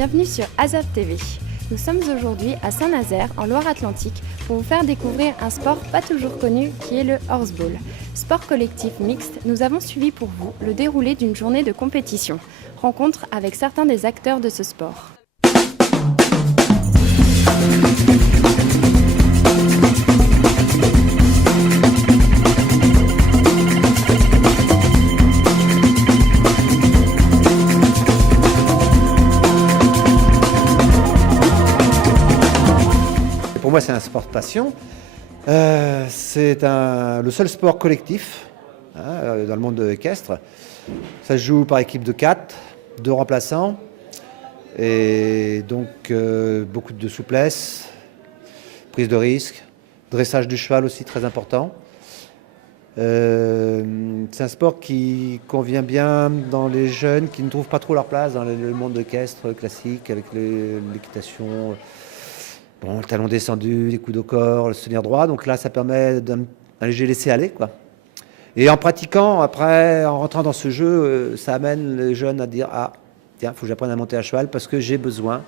bienvenue sur ASAP TV. Nous sommes aujourd'hui à Saint-Nazaire, en Loire-Atlantique, pour vous faire découvrir un sport pas toujours connu qui est le horseball. Sport collectif mixte, nous avons suivi pour vous le déroulé d'une journée de compétition. Rencontre avec certains des acteurs de ce sport. Pour moi, c'est un sport de passion. C'est le seul sport collectif dans le monde équestre. Ça se joue par équipe de 4, 2 remplaçants. Et donc, beaucoup de souplesse, prise de risque, dressage du cheval aussi très important. C'est un sport qui convient bien dans les jeunes qui ne trouvent pas trop leur place dans le monde équestre classique avec l'équitation. Bon, le talon descendu, les coups de corps, le se tenir droit. Donc là, ça permet d'un léger laisser-aller, quoi. Et en pratiquant, après, en rentrant dans ce jeu, ça amène les jeunes à dire « Ah, tiens, il faut que j'apprenne à monter à cheval parce que j'ai besoin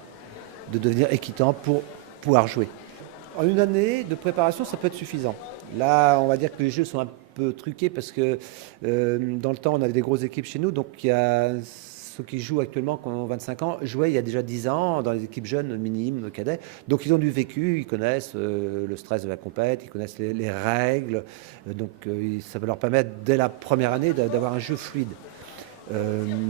de devenir équitant pour pouvoir jouer. » En une année de préparation, ça peut être suffisant. Là, on va dire que les jeux sont un peu truqués parce que dans le temps, on avait des grosses équipes chez nous. Donc, il y a ceux qui jouent actuellement, qui ont 25 ans, jouaient il y a déjà 10 ans dans les équipes jeunes, minimes, cadets. Donc, ils ont du vécu, ils connaissent le stress de la compète, ils connaissent les règles. Donc, ça va leur permettre, dès la première année, d'avoir un jeu fluide.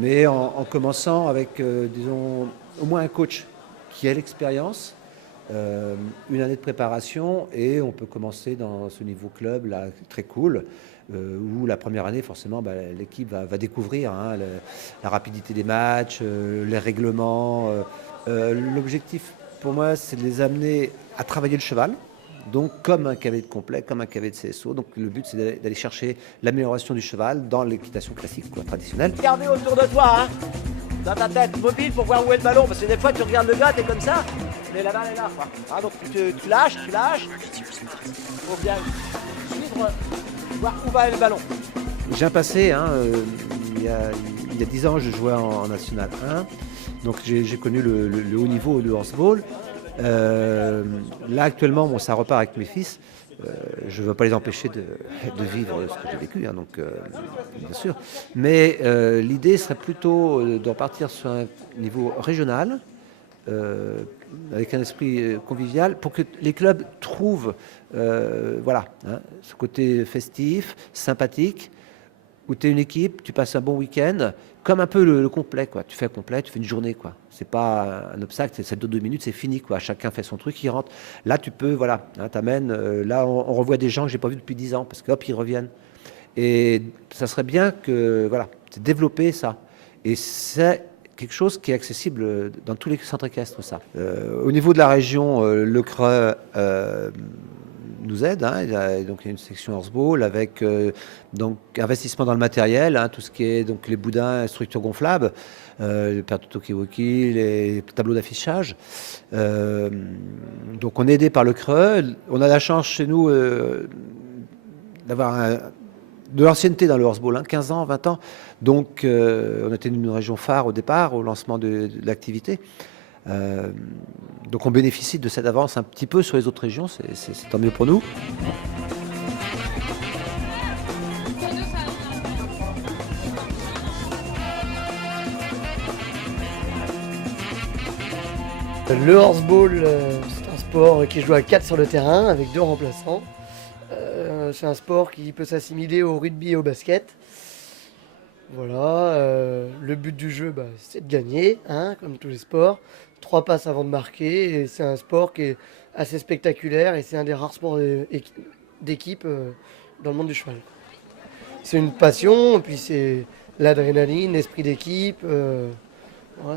Mais en commençant avec, disons, au moins un coach qui a l'expérience, une année de préparation, et on peut commencer dans ce niveau club là, très cool, où la première année forcément l'équipe va découvrir la rapidité des matchs, les règlements. L'objectif pour moi, c'est de les amener à travailler le cheval, donc comme un KV de complet, comme un KV de CSO. Donc le but, c'est d'aller chercher l'amélioration du cheval dans l'équitation classique, quoi, traditionnelle. Regardez autour de toi, dans ta tête, mobile pour voir où est le ballon, parce que des fois tu regardes le gars, t'es comme ça, mais la balle est là, quoi. Donc tu lâches, faut bien suivre, voir où va le ballon. J'ai un passé, il y a 10 ans, je jouais en National 1, donc j'ai connu le haut niveau du horseball. Là actuellement, bon, ça repart avec mes fils. Je ne veux pas les empêcher de vivre ce que j'ai vécu, donc bien sûr. Mais l'idée serait plutôt de repartir sur un niveau régional, avec un esprit convivial, pour que les clubs trouvent ce côté festif, sympathique, où tu es une équipe, tu passes un bon week-end, comme un peu le complet, quoi. Tu fais un complet, tu fais une journée, quoi. C'est pas un obstacle, c'est 2 minutes, c'est fini, quoi. Chacun fait son truc, il rentre. Là, tu peux, t'amènes. Là, on revoit des gens que j'ai pas vus depuis 10 ans, parce que hop, ils reviennent. Et ça serait bien que, c'est développer ça. Et c'est quelque chose qui est accessible dans tous les centres équestres, ça. Au niveau de la région, le Creux nous aide, il y a une section horseball avec donc investissement dans le matériel, tout ce qui est donc les boudins, structures gonflables, les paires de talkie-walkie, les tableaux d'affichage. Donc on est aidé par le Creux. On a la chance chez nous d'avoir de l'ancienneté dans le horseball, 15 ans, 20 ans. Donc on était une région phare au départ, au lancement de l'activité. Donc on bénéficie de cette avance un petit peu sur les autres régions, c'est tant mieux pour nous. Le horseball, c'est un sport qui joue à 4 sur le terrain avec 2 remplaçants. C'est un sport qui peut s'assimiler au rugby et au basket. Voilà, le but du jeu, c'est de gagner, comme tous les sports. 3 passes avant de marquer, et c'est un sport qui est assez spectaculaire et c'est un des rares sports d'équipe dans le monde du cheval. C'est une passion, et puis c'est l'adrénaline, l'esprit d'équipe.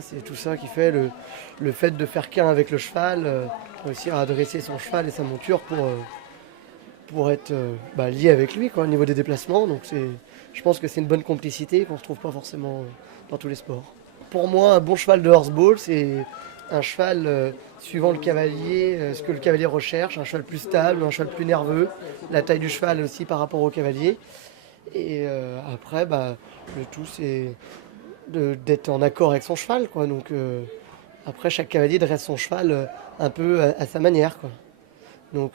C'est tout ça qui fait le fait de faire qu'un avec le cheval, réussir à dresser son cheval et sa monture pour être lié avec lui, au niveau des déplacements. Donc je pense que c'est une bonne complicité qu'on ne retrouve pas forcément dans tous les sports. Pour moi, un bon cheval de horseball, c'est un cheval suivant le cavalier, ce que le cavalier recherche, un cheval plus stable, un cheval plus nerveux, la taille du cheval aussi par rapport au cavalier. Et après, le tout, c'est d'être en accord avec son cheval, quoi. Donc Après, chaque cavalier dresse son cheval un peu à sa manière, quoi. Donc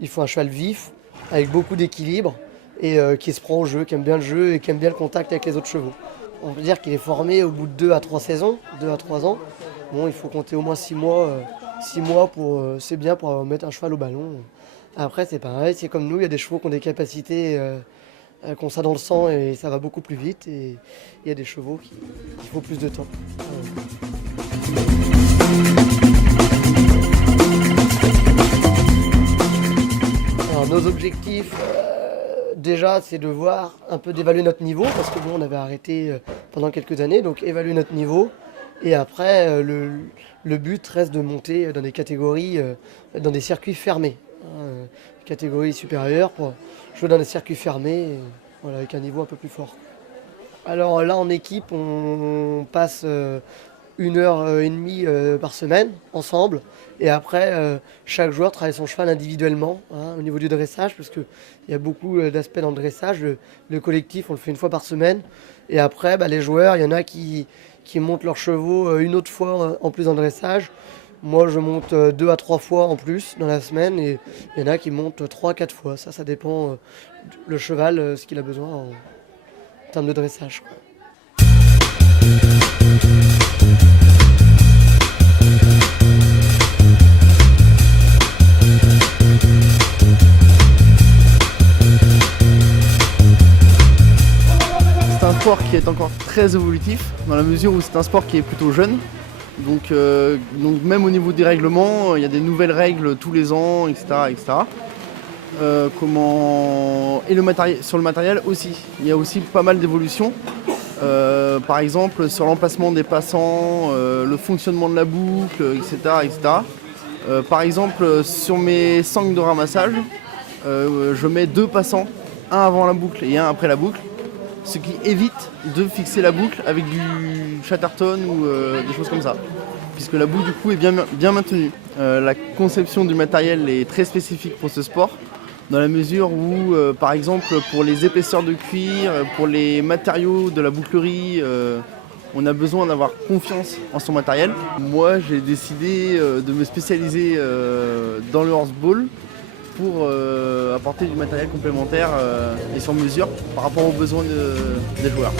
il faut un cheval vif, avec beaucoup d'équilibre, et qui se prend au jeu, qui aime bien le jeu et qui aime bien le contact avec les autres chevaux. On peut dire qu'il est formé au bout de 2 à 3 saisons, 2 à 3 ans. Bon, il faut compter au moins 6 mois, 6 mois c'est bien pour mettre un cheval au ballon. Après, c'est pareil, c'est comme nous, il y a des chevaux qui ont des capacités, qui ont ça dans le sang et ça va beaucoup plus vite. Et il y a des chevaux qui faut plus de temps. Alors, nos objectifs, déjà, c'est de voir un peu d'évaluer notre niveau, parce que bon, on avait arrêté pendant quelques années, donc évaluer notre niveau. Et après, le but reste de monter dans des catégories, dans des circuits fermés. Catégories supérieures pour jouer dans des circuits fermés, voilà, avec un niveau un peu plus fort. Alors là, en équipe, on passe 1h30 par semaine ensemble. Et après, chaque joueur travaille son cheval individuellement, au niveau du dressage, parce qu'il y a beaucoup d'aspects dans le dressage. Le collectif, on le fait une fois par semaine. Et après, les joueurs, il y en a qui montent leurs chevaux une autre fois en plus dans le dressage. Moi, je monte 2 à 3 fois en plus dans la semaine. Et il y en a qui montent 3 à 4 fois. Ça dépend le cheval, ce qu'il a besoin en termes de dressage, quoi. C'est un sport qui est encore très évolutif, dans la mesure où c'est un sport qui est plutôt jeune. Donc même au niveau des règlements, il y a des nouvelles règles tous les ans, etc. etc. Et sur le matériel aussi, il y a aussi pas mal d'évolutions. Par exemple sur l'emplacement des passants, le fonctionnement de la boucle, etc. etc. Par exemple sur mes sangles de ramassage, je mets 2 passants, un avant la boucle et un après la boucle, ce qui évite de fixer la boucle avec du Chatterton ou des choses comme ça, puisque la boucle du coup est bien maintenue. La conception du matériel est très spécifique pour ce sport, dans la mesure où, par exemple, pour les épaisseurs de cuir, pour les matériaux de la bouclerie, on a besoin d'avoir confiance en son matériel. Moi, j'ai décidé de me spécialiser dans le horseball pour apporter du matériel complémentaire et sur mesure par rapport aux besoins des joueurs.